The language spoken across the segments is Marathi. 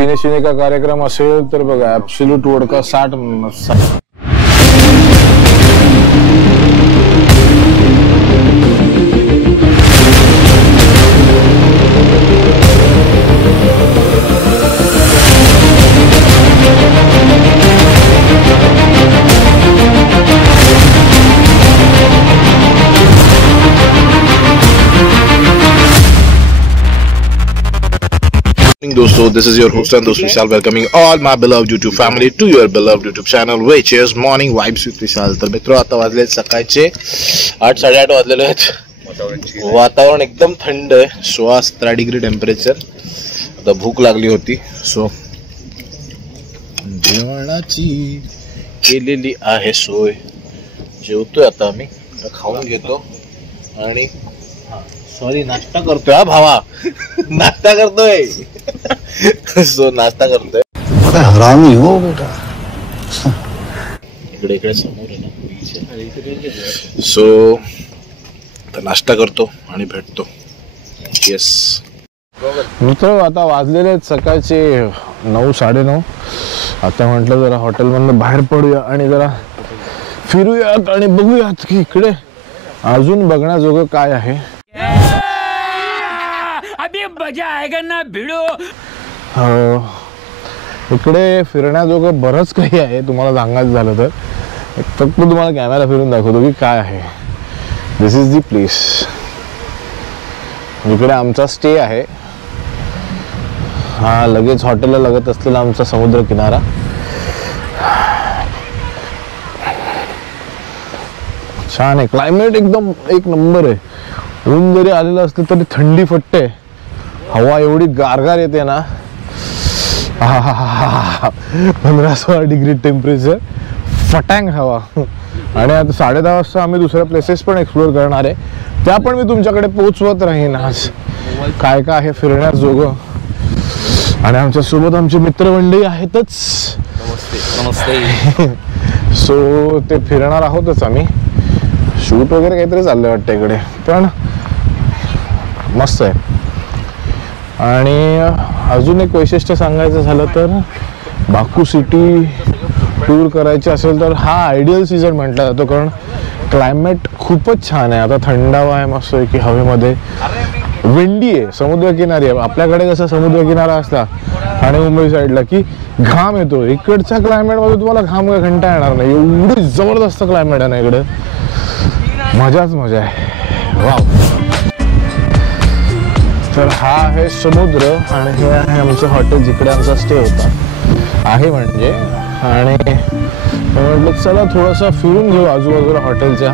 पिणे शिणे का कार्यक्रम असेल तर बघा ऍब्सोल्यूट वोडका 60. दोस्तों, this is your host and दोस्त विशाल, welcoming all my beloved YouTube family to your beloved YouTube channel which is Morning Vibes with विशाल. तर मित्रों, आता वाजले सकाळचे 8-8:30 वाजलेले आहेत. वातावरण एकदम थंड आहे, 16-17 डिग्री टेम्परेचर. आता भूक लागली होती, सो जेवणाची केलेली आहे सोय. जेवतोय आता आम्ही, खाऊन घेतो आणि सॉरी नाश्ता करतोय. हा भावा, नाश्ता करतोय. सो नाश्ता करतोय. हरामी हो बेटा. इकडे इकडे समोर आहे ना. सो नाश्ता करतो आणि भेटतो. येस मित्र, आता वाजलेले आहेत सकाळचे 9-9:30. आता म्हटलं जरा हॉटेलमधून बाहेर पडूया आणि जरा फिरूयात आणि बघूयात की इकडे अजून बघण्याजोगं काय आहे. अभी मजा आएगा ना भिडो. इकडे फिरण्याजोगं बरंच काही आहे. तुम्हाला सांगायचं झालं तर फक्त तुम्हाला कॅमेरा फिरून दाखवतो की काय आहे. दिस इज दी प्लेस. इकडे आमचा स्टे आहे. हा लगेच हॉटेलला लगत असलेला आमचा समुद्र किनारा. छान आहे. क्लायमेट एकदम एक नंबर आहे. ऊन जरी आलेलं असलं तरी थंडी फटते. हवा एवढी गारगार येते ना. 15-16 डिग्री टेम्परेचर, फटांग हवा. आणि आता 10:30 वाजता आम्ही दुसऱ्या प्लेसेस पण एक्सप्लोर करणार आहे. त्या पण मी तुमच्याकडे पोहोचवत राहीन आज. काय काय आहे फिरण्याजोगं. आणि आमच्या सोबत आमचे मित्रमंडळी आहेतच. नमस्ते. सो ते फिरणार आहोतच आम्ही. शूट वगैरे काहीतरी चाललंय वाटतं इकडे, पण मस्त आहे. आणि अजून एक वैशिष्ट्य सांगायचं झालं तर बाकू सिटी टूर करायची असेल तर हा आयडियल सीझन म्हटला जातो, कारण क्लायमेट खूपच छान आहे. आता थंडावा आहे मस्त आहे की हवेमध्ये. विंडी आहे, समुद्रकिनारी आहे. आपल्याकडे कसं समुद्रकिनारा असला ठाणे मुंबई साईडला की घाम येतो, इकडच्या क्लायमेटमध्ये तुम्हाला घाम घंटा येणार नाही. एवढी जबरदस्त क्लायमेट आहे ना इकडे. मजाच मजा आहे. वाव. तर हा आहे समुद्र आणि हे आहे आमचं हॉटेल जिकडे आमचा स्टे होता आहे म्हणजे. आणि म्हटलं चला थोडंसं फिरून घेऊ आजूबाजूला हॉटेलच्या.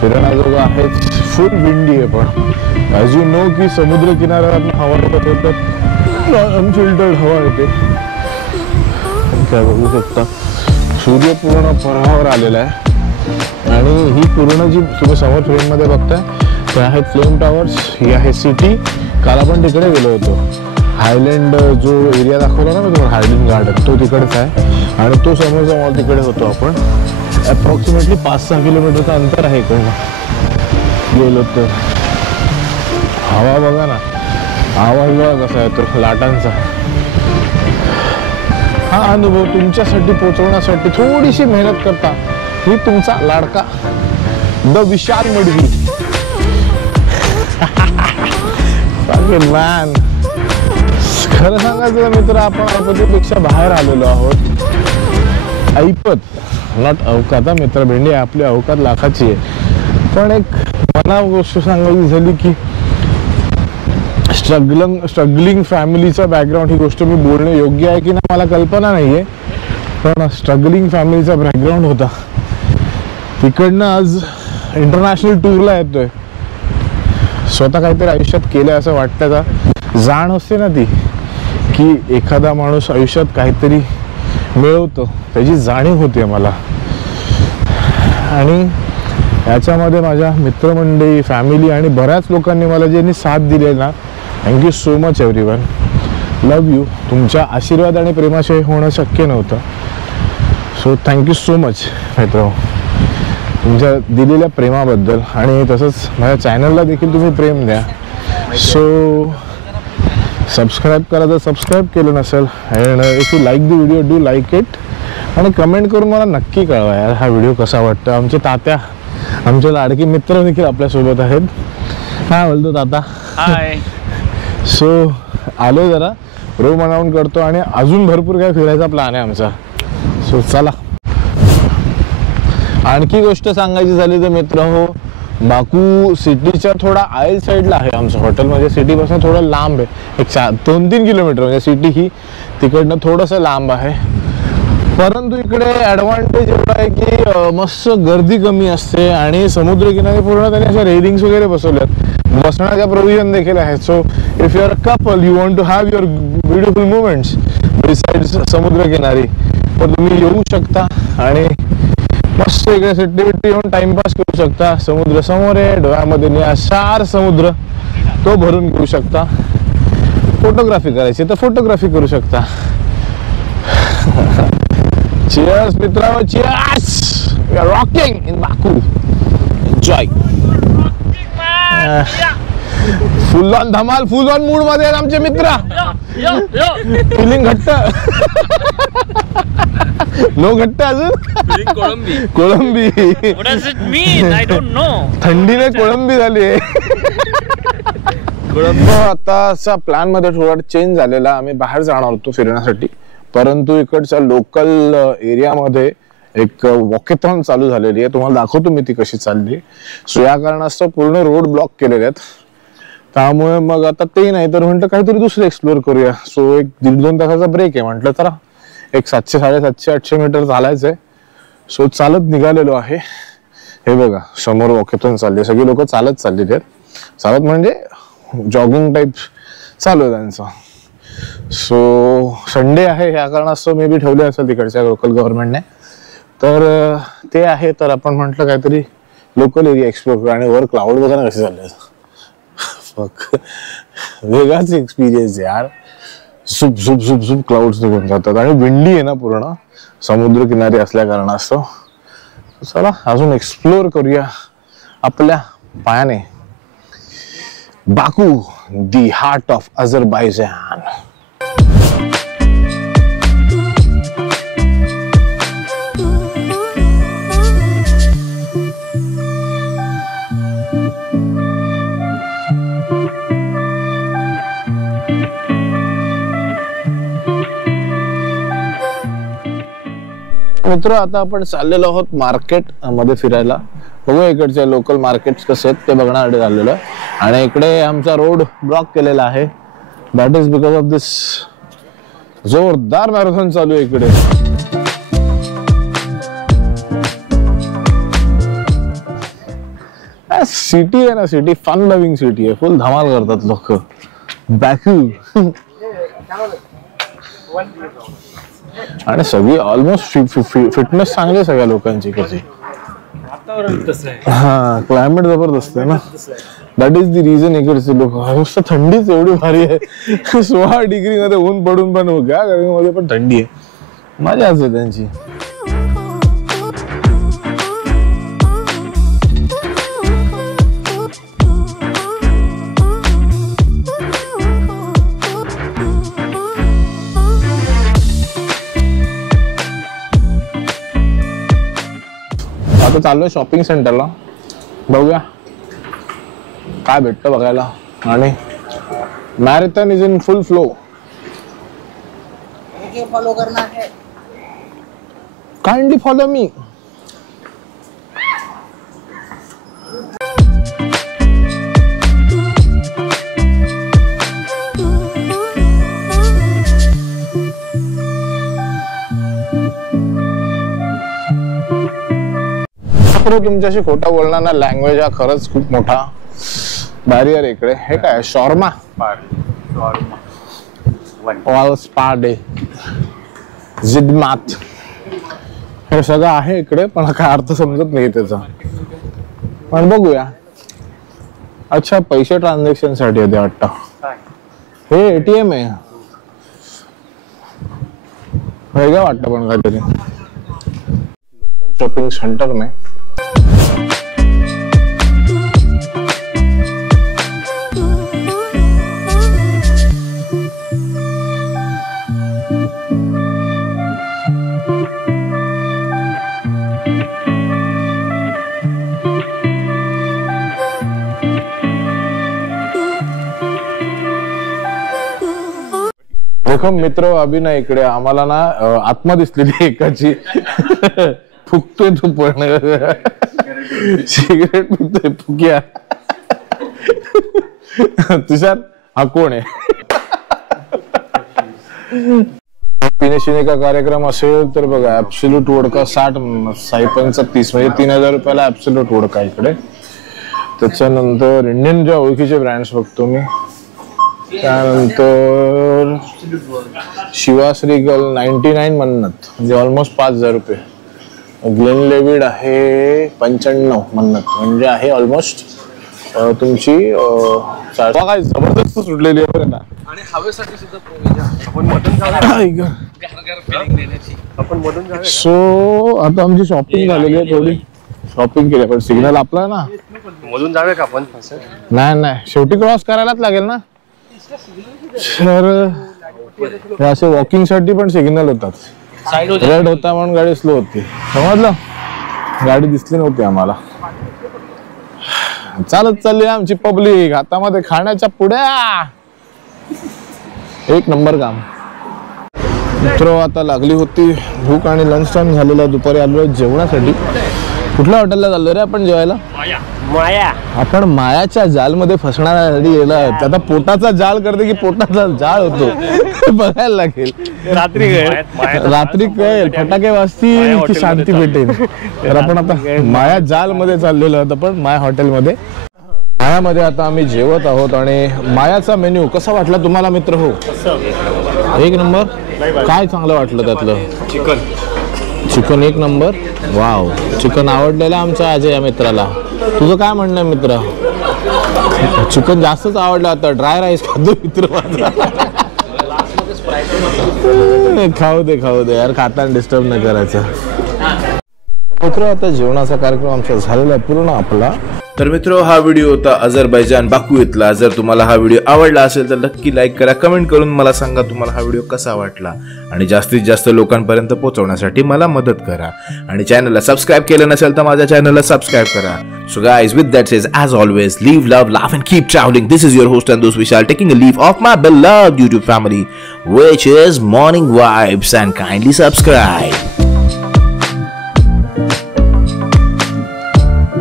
फिरण्याजोगं आहे. फुल विंडी आहे, पण ॲज यू नो की समुद्र किनाऱ्यावर हवा येते तर अनफिल्टर्ड हवा येते. काय बघू शकता, सूर्य पूर्ण प्रभावावर आलेला आहे. आणि ही पूर्ण जी तुम्ही समोर फ्रेममध्ये बघताय ते आहेत फ्लेम टॉवर्स. ही आहे सिटी. काल आपण तिकडे गेलो होतो. हायलँड जो एरिया दाखवला ना मी तुम्हाला, हायलँड गार्डन, तो तिकडेच आहे. आणि तो समोरचा मॉल तिकडे होतो आपण. अप्रॉक्सिमेटली 5-6 किलोमीटरचं अंतर आहे इकडनं गेलो तर. हवा बघा ना, आवाज बघा कसा येतो लाटांचा. हा अनुभव तुमच्यासाठी पोचवण्यासाठी थोडीशी मेहनत करता मी तुमचा लाडका द विशाल मडवी. मॅन, खरं सांगायचं मित्र, आपण ऐपतीपेक्षा बाहेर आलेलो आहोत. ऐपत नॉट अवकात. मित्र भेंडी आपली अवकात लाखाची आहे. पण एक मला गोष्ट सांगायची झाली की स्ट्रगलिंग फॅमिलीचा बॅकग्राऊंड, ही गोष्ट मी बोलणे योग्य आहे की नाही मला कल्पना नाही आहे, पण स्ट्रगलिंग फॅमिलीचा बॅकग्राऊंड होता. तिकडनं आज इंटरनॅशनल टूरला येतोय. स्वतः काहीतरी आयुष्यात केलं असं वाटतं का. जाण असते ना ती की एखादा माणूस आयुष्यात काहीतरी मिळवतो, त्याची जाणीव होते मला. आणि याच्यामध्ये माझ्या मित्रमंडळी, फॅमिली आणि बऱ्याच लोकांनी मला ज्यांनी साथ दिली ना, thank you so much everyone. Love you. तुमच्या आशीर्वाद आणि प्रेमाशिवाय होणं शक्य नव्हतं. सो थँक्यू सो मच मित्र, तुमच्या दिलेल्या प्रेमाबद्दल. आणि तसंच माझ्या चॅनलला देखील तुम्ही प्रेम द्या. सो सबस्क्राईब करा जर सबस्क्राईब केलं नसेल. And if you like the video do like it. आणि कमेंट करून मला नक्की कळवा यार हा व्हिडिओ कसा वाटतो. आमचे तात्या आमचे लाडके मित्र देखील आपल्यासोबत आहेत. काय बोलतो ताता? हाय. सो आलो जरा रूम अनाउंस करतो आणि अजून भरपूर काय फिरायचा प्लॅन आहे आमचा. सो चला. आणखी गोष्ट सांगायची झाली तर मित्र हो, बाकू सिटीच्या थोडा आयल साईडला आहे आमचं हॉटेल. म्हणजे सिटीपासून थोडं लांब आहे. 2-3 किलोमीटर. म्हणजे सिटी ही तिकडनं थोडंसं लांब आहे. परंतु इकडे ॲडव्हान्टेज एवढा आहे की मस्त गर्दी कमी असते आणि समुद्रकिनारी पूर्ण त्यांनी अशा रेलिंग्स वगैरे बसवल्यात. बसण्याच्या प्रोव्हिजन देखील आहेत. So if you are a couple you want to have your beautiful movements besides समुद्रकिनारी तर तुम्ही येऊ शकता आणि मस्त इकडे सिटी येऊन टाइमपास करू शकता. समुद्र समोर आहे. डोळ्यामध्ये निळाशार समुद्र तो भरून घेऊ शकता. फोटोग्राफी करायची तर फोटोग्राफी करू शकता. Cheers मित्रांनो, cheers. We are rocking in Baku. Enjoy. Full on धमाल, फुल ऑन मूड मध्ये आहेत आमचे मित्र. फिलिंग घट्ट. नो घट्ट अजून. कोळंबी. What does it mean? I don't know. थंडीने कोळंबी झाली आहे. आताचा प्लॅन मध्ये थोडा चेंज झालेला. आम्ही बाहेर जाणार होतो फिरण्यासाठी परंतु इकडच्या लोकल एरियामध्ये एक वॉकेथॉन चालू झालेली आहे. तुम्हाला दाखवतो मी ती कशी चालली. सो या कारणास्तव पूर्ण रोड ब्लॉक केलेले आहेत. त्यामुळे मग आता ते नाही तर म्हटलं काहीतरी दुसरं एक्सप्लोर करूया. सो एक 1.5-2 तासाचा ब्रेक आहे. म्हटलं चला एक 700-750-800 मीटर चालायचंय. सो चालत निघालेलो आहे. हे बघा समोर वॉकेथॉन चालली. सगळी लोक चालत चाललेली आहेत. चालत म्हणजे जॉगिंग टाईप चालू आहे त्यांचं. सो संडे आहे या कारणास्तव मे बी ठेवले असेल तिकडच्या लोकल गव्हर्नमेंटने तर ते आहे. तर आपण म्हटलं काहीतरी लोकल एरिया एक्सप्लोर करू. आणि वर क्लाउड बघा ना कसे चालले. वेगळाच एक्सपिरियन्स यार. झुप झुप झुप झुप क्लाउड्स निघून जातात आणि विंडी आहे ना पूर्ण समुद्र किनारी असल्या कारणास्तव. चला अजून एक्सप्लोर करूया आपल्या पायाने. Baku the heart of Azerbaijan. मित्र आता आपण चाललेलो आहोत मार्केट मध्ये फिरायला. बघू इकडचे लोकल मार्केट्स कसे आहेत ते बघण्यासाठी चाललेलो आहे. आणि इकडे आमचा रोड ब्लॉक केलेला आहे. दॅट इज बिकॉज ऑफ दिस जोरदार मॅरेथॉन चालू आहे इकडे. सिटी आहे ना सिटी फन लव्हिंग सिटी आहे. फुल धमाल करतात लोक. बॅकू आणि सगळी ऑलमोस्ट फिटनेस चांगली सगळ्या लोकांची. कशी हा क्लायमेट जबरदस्त आहे ना. दॅट इज द रिझन इकडचे लोक. नुसतं थंडीच एवढी भारी आहे. 16 डिग्री मध्ये ऊन पडून पण घ्या गर्मीमध्ये पण थंडी आहे. मजाच आहे त्यांची. आता चाललोय शॉपिंग सेंटरला. बघूया काय भेटतं बघायला. आणि marathon is in full flow. Follow करना है. Kindly follow me. तुमच्याशी खोटा बोलणार ना. लँग्वेज हा खरंच खूप मोठा बॅरियर इकडे. हे काय शॉर्मा स्पाडे जिडमात हे सगळं आहे इकडे पण काय अर्थ समजत नाही त्याचा. पण बघूया. अच्छा पैसे ट्रान्झॅक्शन साठी आहे वाटतं. हे एटीएम आहे. वेगळं वाटतं पण काहीतरी. शॉपिंग सेंटर में देखो मित्र अभि ना इकडे आम्हाला ना आत्मा दिसलेली एकाची फुकतोय तू पण सिगरेट पितोय फुक्या तुषार हा कोण आहे पिण्याशिने का कार्यक्रम असेल तर बघा ऍब्सोल्यूट वोडका 60 सायपनचा 30 म्हणजे 3000 रुपयाला ऍब्सोल्यूट वोडका इकडे. त्याच्यानंतर इंडियनच्या ओळखीचे ब्रँड्स बघतो मी. त्यानंतर शिवाश्रीगल 99 मन्नत म्हणजे ऑलमोस्ट 5000 रुपये. ग्लेनलिव्हिड आहे 95 मन्नत म्हणजे आहे ऑलमोस्ट तुमची काय जबरदस्त सुटलेली आहे बघा ना. आणि हवेसाठी सुद्धा आपण मटन खाऊ. सो आता आमची शॉपिंग झालेली आहे थोडी शॉपिंग केली पण सिग्नल आपला ना मधून जाऊया का आपण? नाही शेवटी क्रॉस करायलाच लागेल ना तर असे वॉकिंग साठी पण सिग्नल होतात. रेड होता म्हणून गाडी स्लो होती समजलं. गाडी दिसली नव्हती आम्हाला. चालत चालली आमची पब्लिक हातामध्ये खाण्याच्या पुड्या. एक नंबर काम मित्र. आता लागली होती भूक आणि लंच टाइम झालेला. दुपारी आलो जेवणासाठी. कुठल्या हॉटेलला चाललो रे आपण जेवायला? माया. आपण मायाच्या जालमध्ये फसणाऱ्यासाठी गेला. आता पोटाचा जाल करते की पोटाचा जाळ होतो बघायला लागेल. रात्री कळेल फटाके वाजतील की शांती भेटेल. तर आपण आता माया जाल मध्ये चाललेलो आहोत आपण माया हॉटेलमध्ये. मायामध्ये आता आम्ही जेवत आहोत आणि मायाचा मेन्यू कसा वाटला तुम्हाला मित्र? हो एक नंबर. काय चांगलं वाटलं त्यातलं? चिकन एक नंबर. वाव चिकन आवडलेलं आमच्या अजय या मित्राला. तुझं काय म्हणणं मित्र? चिकन जास्तच आवडलं. आता ड्राय राईस खातो मित्र माझा. खाऊ दे यार खाताना डिस्टर्ब नाही करायचं मित्र. आता जेवणाचा कार्यक्रम आमचा झालेला पूर्ण आपला. तर मित्र हा व्हिडिओ होता अझरबैजान बाकू इथला. जर तुम्हाला हा व्हिडिओ आवडला असेल तर नक्की लाईक करा. कमेंट करून मला सांगा तुम्हाला हा व्हिडिओ कसा वाटला आणि जास्तीत जास्त लोकांपर्यंत पोहोचवण्यासाठी मला मदत करा. आणि चॅनलला सबस्क्राईब केलं नसेल तर माझ्या चॅनलला सबस्क्राईब करा. So guys with that says as always live love laugh and keep traveling. This is your host and those Vishal taking a leave of my beloved YouTube family which is Morning Vibes and kindly subscribe.